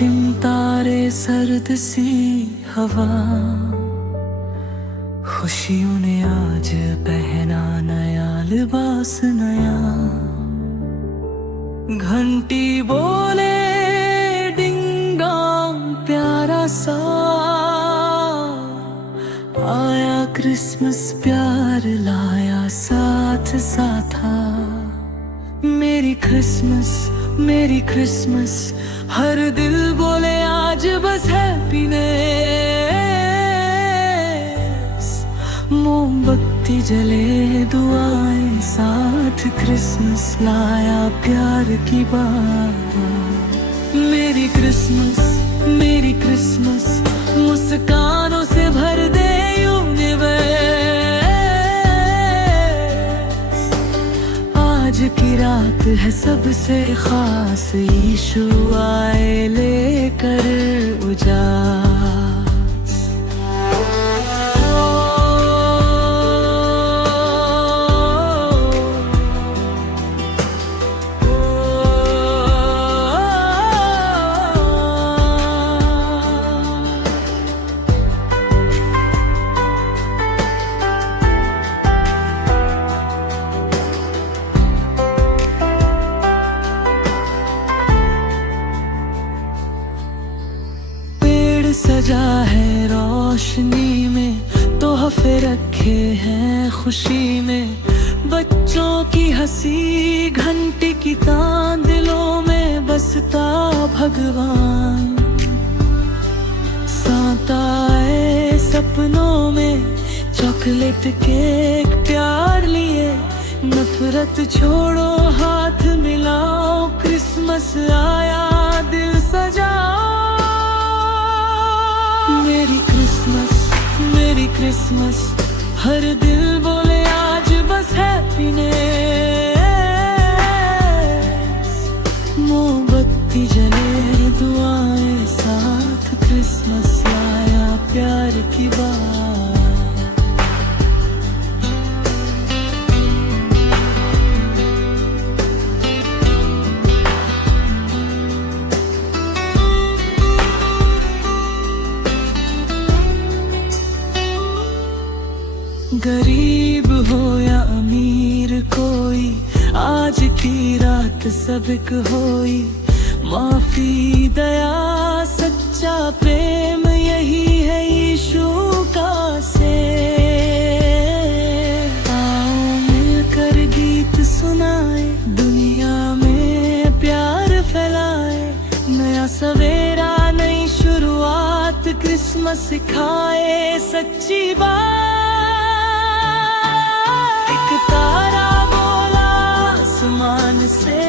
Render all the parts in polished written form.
Tim तारे सर्द सी हवा, खुशियों ने आज पहना नया लिबास नया। घंटी बोले डिंगांग प्यारा सा, आया क्रिसमस प्यार लाया साथ साथ। मेरी क्रिसमस हर दिल बोले आज बस हैप्पीनेस। मोमबत्ती जले दुआएं साथ, क्रिसमस लाया प्यार की बात। मेरी क्रिसमस मुस्कानों से भर दे यूनिवर्स। आज की रात है सबसे खास, यीशु आए लेकर उजास। सजा है रोशनी में, तोहफे रखे हैं खुशी में। बच्चों की हंसी घंटी की तान, दिलों में बसता भगवान। सांता आए सपनों में, चॉकलेट केक प्यार लिए। नफरत छोड़ो हाथ मिलाओ, क्रिसमस आया दिल सजाओ। मेरी क्रिसमस हर दिल बोले आज बस हैप्पीनेस। मोमबत्ती जले दुआएं साथ, क्रिसमस लाया प्यार की बात। गरीब हो या अमीर कोई, आज की रात सबक होई। माफी दया सच्चा प्रेम, यही है यीशु का से। आओ मिलकर गीत सुनाए, दुनिया में प्यार फैलाए। नया सवेरा नई शुरुआत, क्रिसमस सिखाए सच्ची बात। तारा बोला आसमान से,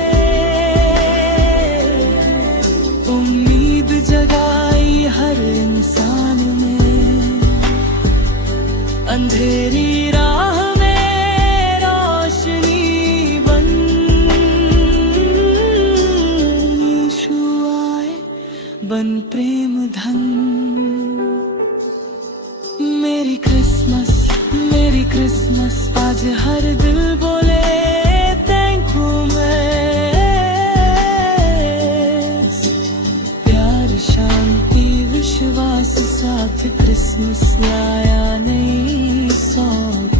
उम्मीद जगाई हर इंसान में। अंधेरी राह में रोशनी बन, यीशु आए बन प्रेम धन। मेरी क्रिसमस आज हर दिल बोले थैंक यू मैस। प्यार शांति विश्वास साथ, क्रिसमस लाया नई सौगात।